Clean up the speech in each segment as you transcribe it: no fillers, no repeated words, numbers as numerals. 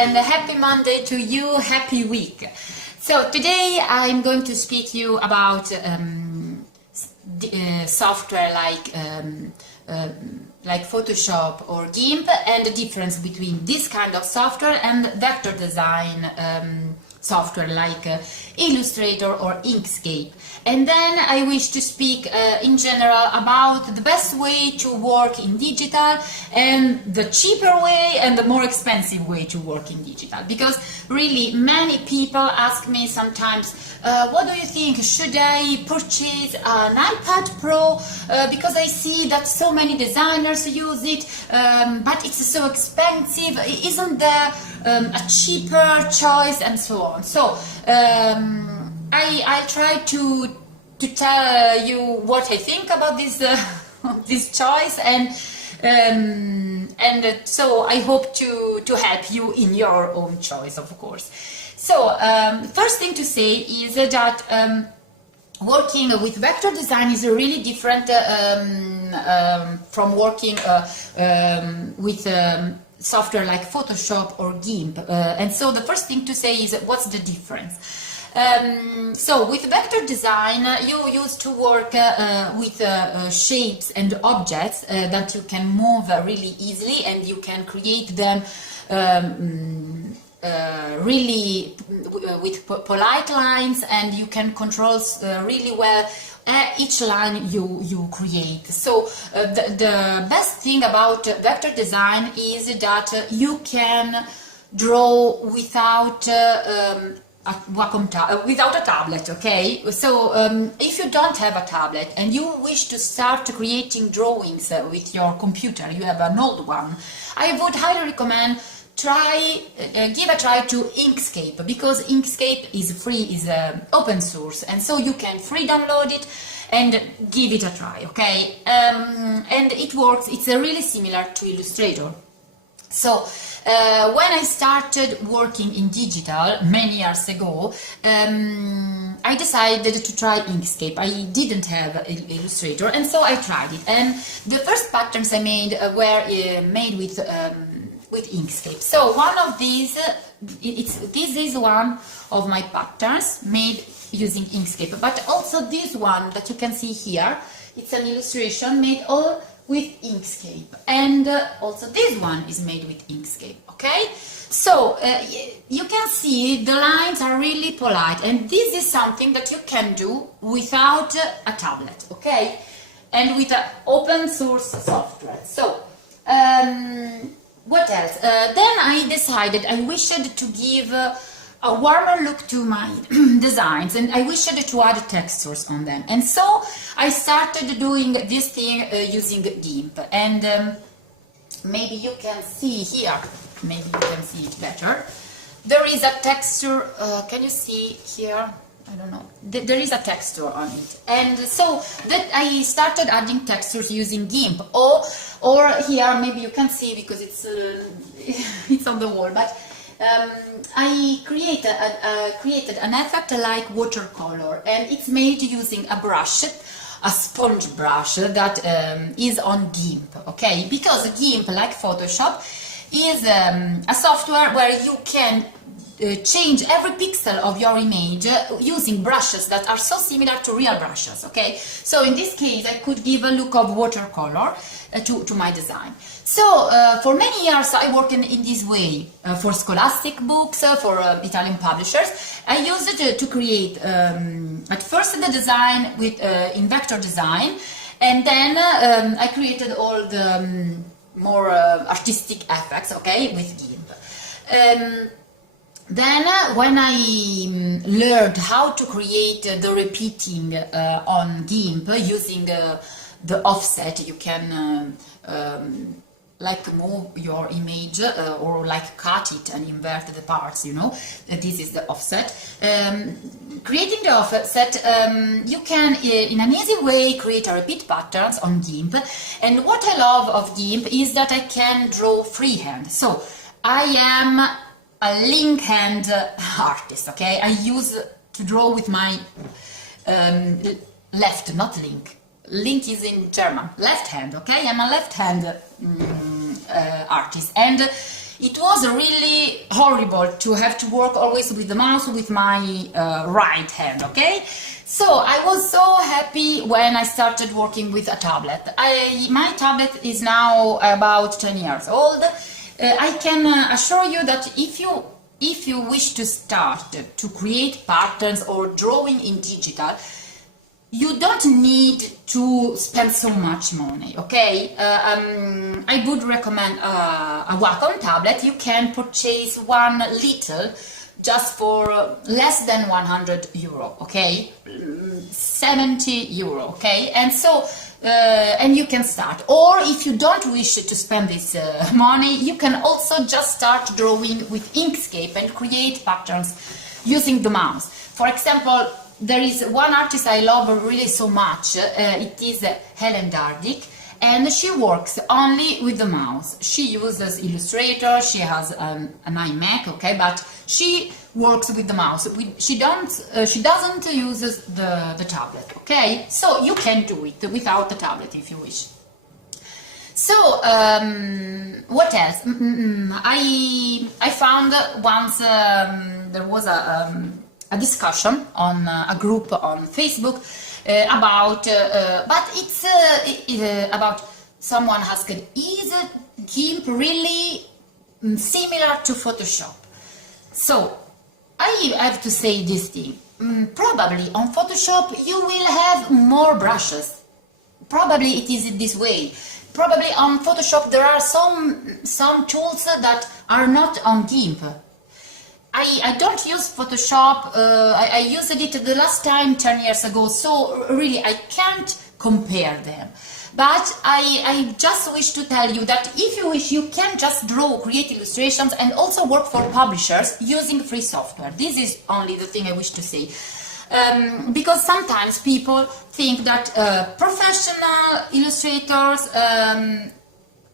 and happy Monday to you, happy week. So today I'm going to speak to you about software like Photoshop or Gimp and the difference between this kind of software and vector design software like Illustrator or Inkscape. And then I wish to speak in general about the best way to work in digital and the cheaper way and the more expensive way to work in digital. Because really many people ask me sometimes, what do you think? Should I purchase an iPad Pro? Because I see that so many designers use it, but it's so expensive. Isn't there a cheaper choice and so on? So I try to tell you what I think about this this choice, and so I hope to help you in your own choice, of course. So first thing to say is that working with vector design is really different from working with software like Photoshop or Gimp. And so the first thing to say is, what's the difference? So with vector design, you used to work with shapes and objects that you can move really easily, and you can create them really with polite lines, and you can control really well each line you create. So the best thing about vector design is that you can draw without without a tablet, okay? So if you don't have a tablet and you wish to start creating drawings with your computer, you have an old one, I would highly recommend give a try to Inkscape, because Inkscape is free, is open source, and so you can free download it and give it a try, okay? And it works, it's really similar to Illustrator. So when I started working in digital many years ago, I decided to try Inkscape. I didn't have Illustrator, and so I tried it. And the first patterns I made were made with Inkscape. So one of these, this is one of my patterns made using Inkscape, but also this one that you can see here, it's an illustration made all with Inkscape, and also this one is made with Inkscape, okay? So you can see the lines are really polite, and this is something that you can do without a tablet, okay? And with an open source software. So what else? Then I decided I wished to give a warmer look to my designs, and I wished to add textures on them. And so I started doing this thing using Gimp. And maybe you can see here, maybe you can see it better. There is a texture, can you see here? I don't know. There is a texture on it. And so that I started adding textures using Gimp. Or here, maybe you can see because it's it's on the wall, but I created an effect like watercolor, and it's made using a brush, a sponge brush that is on Gimp, okay? Because Gimp, like Photoshop, is a software where you can change every pixel of your image using brushes that are so similar to real brushes, okay? So in this case I could give a look of watercolor to my design. So for many years I worked in this way for scholastic books, for Italian publishers. I used it to create at first the design with in vector design, and then I created all the more artistic effects, okay, with Gimp. Then when I learned how to create the repeating on Gimp using the offset, you can like move your image or like cut it and invert the parts, you know. This is the offset. Creating the offset, you can in an easy way create a repeat patterns on Gimp. And what I love of Gimp is that I can draw freehand. So I am a link hand artist, okay? I use to draw with my left, not link. Link is in German, left hand, okay? I'm a left hand artist, and it was really horrible to have to work always with the mouse with my right hand, okay? So I was so happy when I started working with a tablet. My tablet is now about 10 years old. I can assure you that if you wish to start to create patterns or drawing in digital, you don't need to spend so much money, okay? I would recommend a Wacom tablet. You can purchase one little just for less than 100 euro, okay? 70 euro, okay? And so, and you can start. Or if you don't wish to spend this money, you can also just start drawing with Inkscape and create patterns using the mouse. For example, there is one artist I love really so much. It is Helen Dardick, and she works only with the mouse. She uses Illustrator. She has an iMac, okay, but she works with the mouse. She doesn't use the tablet, okay. So you can do it without the tablet if you wish. So what else? I found once there was a discussion on a group on Facebook about, but it's about someone asked, is Gimp really similar to Photoshop? So I have to say this thing. Probably on Photoshop you will have more brushes. Probably it is this way. Probably on Photoshop there are some tools that are not on Gimp. I don't use Photoshop. I used it the last time 10 years ago, so really I can't compare them. But I just wish to tell you that if you wish, you can just draw, create illustrations, and also work for publishers using free software. This is only the thing I wish to say. Because sometimes people think that professional illustrators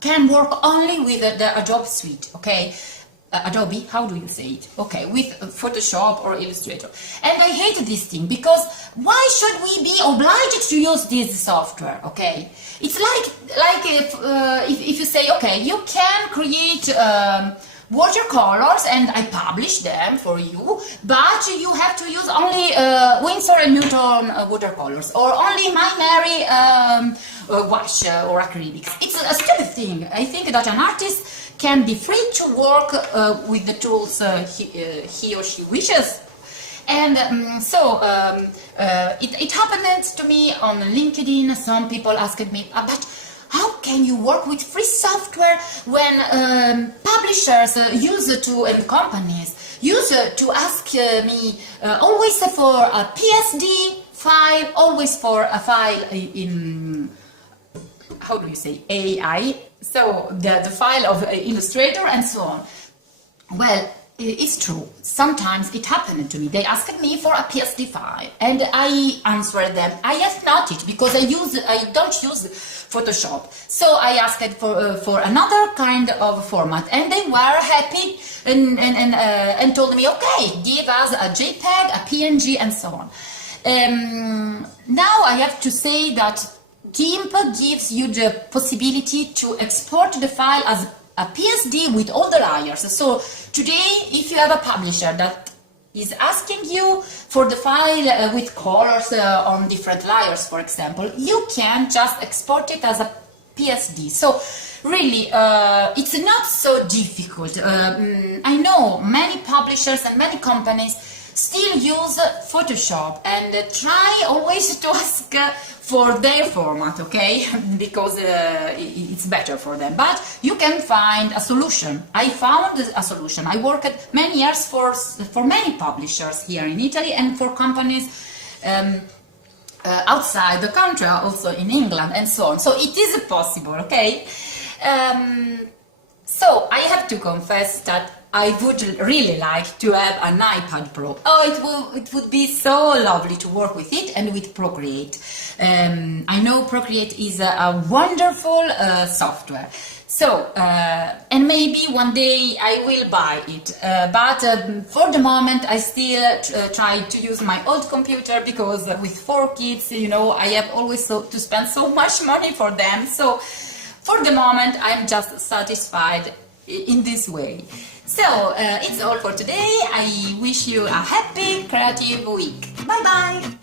can work only with the Adobe suite, okay? Adobe, how do you say it? Okay, with Photoshop or Illustrator. And I hate this thing, because why should we be obliged to use this software, okay? It's like if you say, okay, you can create watercolors and I publish them for you, but you have to use only Winsor & Newton watercolors, or only My Mary wash or acrylics. It's a stupid thing. I think that an artist can be free to work with the tools he or she wishes. And it happened to me on LinkedIn. Some people asked me, but how can you work with free software when publishers and companies use to ask me always for a PSD file, always for a file in, how do you say, AI? So the file of Illustrator and so on. Well, it's true. Sometimes it happened to me. They asked me for a PSD file, and I answered them. I have not it because I don't use Photoshop. So I asked for another kind of format, and they were happy and told me, okay, give us a JPEG, a PNG, and so on. Now I have to say that Gimp gives you the possibility to export the file as a PSD with all the layers. So today, if you have a publisher that is asking you for the file with colors on different layers, for example, you can just export it as a PSD. So really, it's not so difficult. I know many publishers and many companies still use Photoshop and try always to ask for their format, okay, because it's better for them. But you can find a solution. I found a solution. I worked many years for many publishers here in Italy and for companies outside the country, also in England and so on. So it is possible, okay? So I have to confess that I would really like to have an iPad Pro. Oh, it would be so lovely to work with it and with Procreate. I know Procreate is a wonderful software. So, and maybe one day I will buy it. But for the moment I still try to use my old computer because with 4 kids, you know, I have always to spend so much money for them. So for the moment I'm just satisfied in this way. So it's all for today. I wish you a happy creative week. Bye bye.